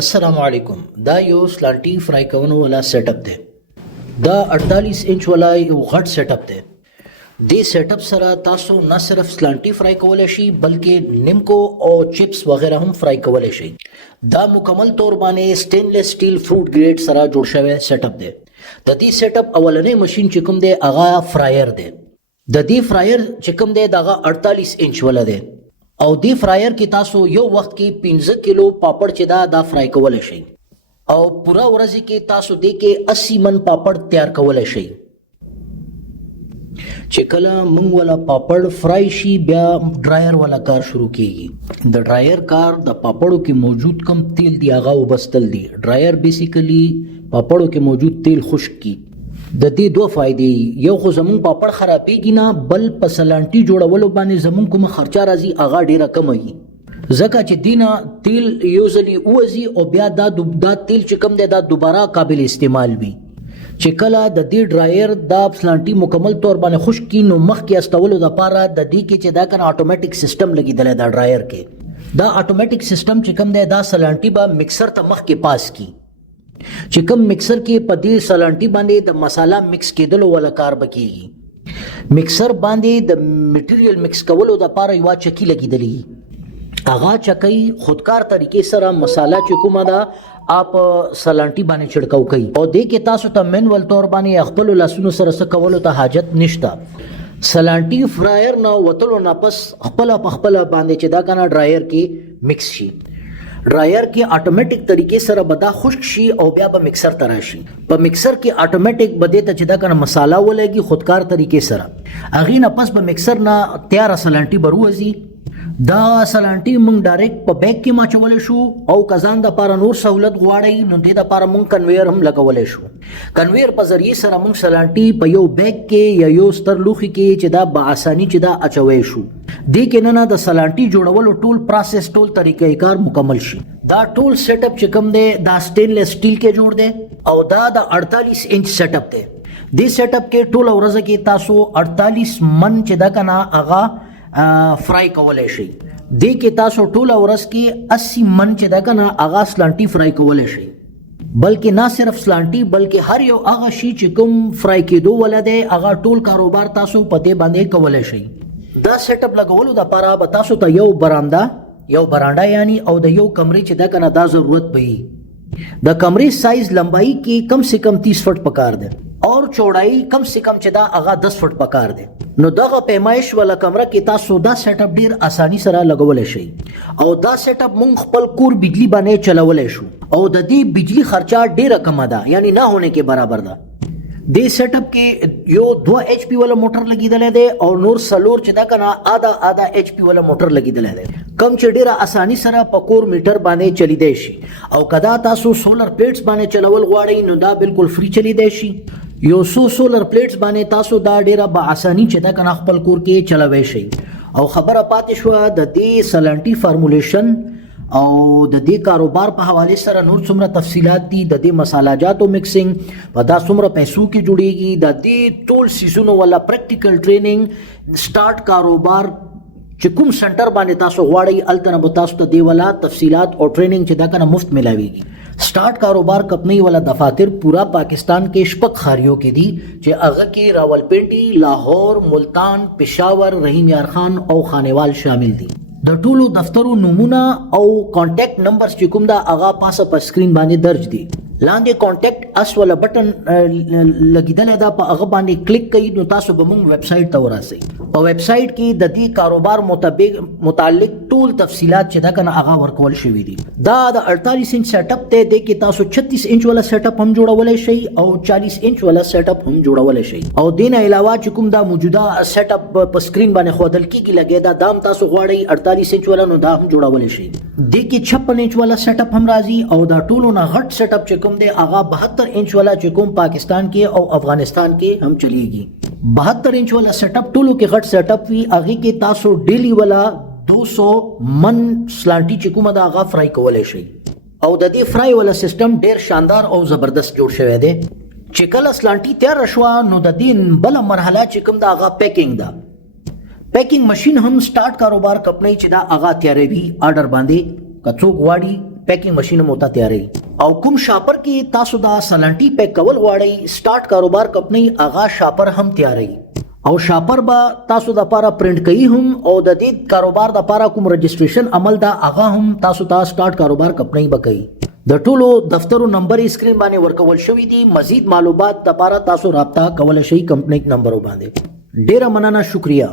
अस्सलाम वालेकुम। دا یو سلانټي فرای کولو والا سیټ اپ دی. دا 48 انچ والا یو غټ سیټ اپ دی. دې سیټ اپ سره تاسو نه صرف سلانټي فرای کولای شي بلکې نیمکو او چپس وغیرہ هم فرای کولای شي. دا مکمل طور باندې سټینلیس سټیل فروټ ګریډ سره جوړ شوی سیټ اپ دی. د دې سیټ اپ اولنې ماشين چې کوم دی هغه فرایر دی. د دې فرایر چې کوم دی دغه 48 انچ والا دی. او دی فرایر کې تاسو یو وخت کې 15 کیلو پاپړ چې دا فرای کولای شئ او پورا ورځ کې تاسو دې کې 80 من پاپړ تیار کولای شئ. چې کله موږ ولا پاپړ فرای شي بیا ډرایر والا کار شروع کیږي. د ډرایر کار د پاپړو کې موجود کم تیل دی هغه وبستل دی. ډرایر بیسیکلی پاپړو کې موجود تیل خشک کی. د دې دوه فائدې، یو خو زمون پاپړ خرابېږي نه، بل په سلانټي جوړولو باندې زمون کوم خرچه راځي هغه ډیره کم وي. ځکه چې دینه تیل یوزلی اوزي او بیا دا تیل چې کم دی دا دوباره قابل استعمال وي. چې کله د دې ډرایر دا سلانټي مکمل طور باندې خشک کی نو مخکې استولو د پاره د دې کې چې دا کنه اتوماتیک سیستم لګیدل دا ډرایر کې. دا اتوماتیک سیستم چې کم دی دا سلانټي به مکسر ته مخکې پاس کی. چې کوم مکسر کې په دې سلانټي باندې د مساله مکس کېدلو ولا کار بکیږي. مکسر باندې د میټیریل مکس کولو د پاره یو چکی لګیدلی. هغه چکی خودکار طریقې سره مساله چې کومه ده اپ سلانټي باندې چھړکاو کوي او دې کې تاسو ته منول تور باندې خپل لاسونو سره څه کولو ته حاجت نشته. سلانټي فرایر نه وتلو نه پس خپل باندې چې دا کنه ډرایر کې مکس شي. ډرایر کې اتوماتیک طریقې سره بدا خشک شي او بیا به مکسر ته راشي. په مکسر کې اتوماتیک بده ته چې دا کنه مساله ولګي خودکار طریقې سره اغه نه پس په مکسر نه تیار سلانټي بروزي. دا سلانټي مونږ ډایرکټ په بیگ کې ماچول شو او کزان د پاره نور سہولت غواړي نو د پاره مونږ کنویر هم لګولې شو. کنویر په ذریعہ سره مونږ سلانټي په یو بیگ کې یا یو ستر لوخي کې چې دا په اساني چې دا اچوي شو. دې کې نه د سلانټي جوړولو ټول پروسس ټول طریقې کار مکمل شي. دا ټول سیټ اپ چې کوم دی دا سټینلیس سټیل کې جوړ دی او دا د 48 انچ سیټ اپ دی. دې سیټ اپ کې ټول ورځ کې تاسو 48 من چې دا کنه اغا فرای کولای شي. دې کې تاسو ټول ورځ کې 80 من چې دا کنه اغا سلانټي فرای کولای شي. بلکې نه صرف سلانټي بلکې هر یو هغه شی چې کوم فرای کېدو ولده هغه ټول کاروبار تاسو په دې باندې کولای شي. دا سیټ اپ لګولو د لپاره به تاسو ته یو برانډا یعنی او د یو کمرې چې دا کنه دا ضرورت وي. د کمرې سایز لمبای کې کم سے کم 30 فٹ پکار دی اور چوڑائی کم سے کم چې دا هغه 10 فٹ پکار دی. نو دغه پیمایش ولا کمره کې تاسو دا سیټ اپ ډیر اساني سره لګولای شئ او دا سیټ اپ مونږ خپل کور بجلی باندې چلولای شو او د دې بجلی خرچه ډیره کم ده یعنی نه ہونے کې برابر ده. دې سیټ اپ کې یو 2 ایچ پی والا موټر لګیدل دی او نور سلور چې دا کنه آدا ایچ پی والا موټر لګیدل دی کم چې ډیره اساني سره په کور میټر باندې چلی دی شي. او کدا تاسو سولر پلیټس باندې چلول غواړئ نو دا بالکل فری چلی دی شي. یو سولر پلیټس باندې تاسو دا ډیره با اساني چې دا کنه خپل کور کې چلوي شي. او خبره پاتې شو د دې سلانټي فارمولیشن او د دې کاروبار په حواله سره نور څومره تفصيلات دي د دې مصالحاتو مکسینګ په دا څومره پیسو کې جوړيږي د دې ټول سيزونو ولا پریکټیکل ټریننګ سٹارټ کاروبار چې کوم سنټر باندې تاسو غواړئ التنه به تاسو ته دی ولا تفصيلات او ټریننګ چې دا کنه مفت ملاويږي. سٹارټ کاروبار کمپنی والا دفاتر پورا پاکستان کې شپږ خاریو کې دي چې هغه کې راولپنډي، لاهور، ملتان، پېښور، رحیم یار خان او خانوال شامل دي. د ټولو دفترو نمونه او کانټیکټ نمبرز چې کوم دا هغه پاسه په سکرین باندې درج دي. لاندې کانټیکټ اس ولا بٹن لګیدل دا په هغه باندې کلیک کړئ نو تاسو به موږ ویب سټ ته ورسئ. په ویب سټ کې د دې کاروبار متعلق ټول تفصيلات چې دا کنه هغه ورکول شوی دي. دا د 48 انچ سیټ اپ ته د کې تاسو 36 انچ والا سیټ اپ هم جوړولای شئ او 40 انچ والا سیټ اپ هم جوړولای شئ. او دین علاوه چې کوم دا موجوده سیټ اپ په سکرین باندې خودل کیږي لګي دا دام تاسو غواړئ 48 انچ والا نو دا هم جوړولای شئ. د کې 56 انچ والا سیټ اپ هم راځي او دا ټولو نه غټ سیټ اپ چې کوم دی هغه 72 انچ والا چې کوم پاکستان کې او افغانستان کې هم چلیږي. 72 انچ والا سیټ اپ ټولو کې غټ سیټ اپ وی هغه کې تاسو ډیلی والا 200 من سلانټي چې کومه دا هغه فرای کولای شئ. او د دې فرای والا سیستم ډیر شاندار او زبردست جوړ شوی دی. چې کله سلانټي تیار شو نو د دې بل مرحله چې کوم دا هغه پیکینګ ده. پیکینګ ماشين هم سٹارټ کاروبار کمپنی چې دا هغه تیاروي آرډر باندې کڅوک واړي پیکنګ ماشین هم وتا تیارې او کوم شاپر کې تاسو دا سلانټي پیک کول غواړئ سٹارټ کاروبار کمپنی اغا شاپر هم تیارې او شاپر با تاسو د لپاره پرینټ کوي هم او د دې کاروبار د لپاره کوم رجسټریشن عمل دا اغا هم تاسو ته سٹارټ کاروبار کمپنی بکئی د ټولو دفترو نمبر اسکرین باندې ورکول شوی دی مزید معلومات د لپاره تاسو رابطه کول شي کمپنی نمبر باندې ډیره مننه شکریا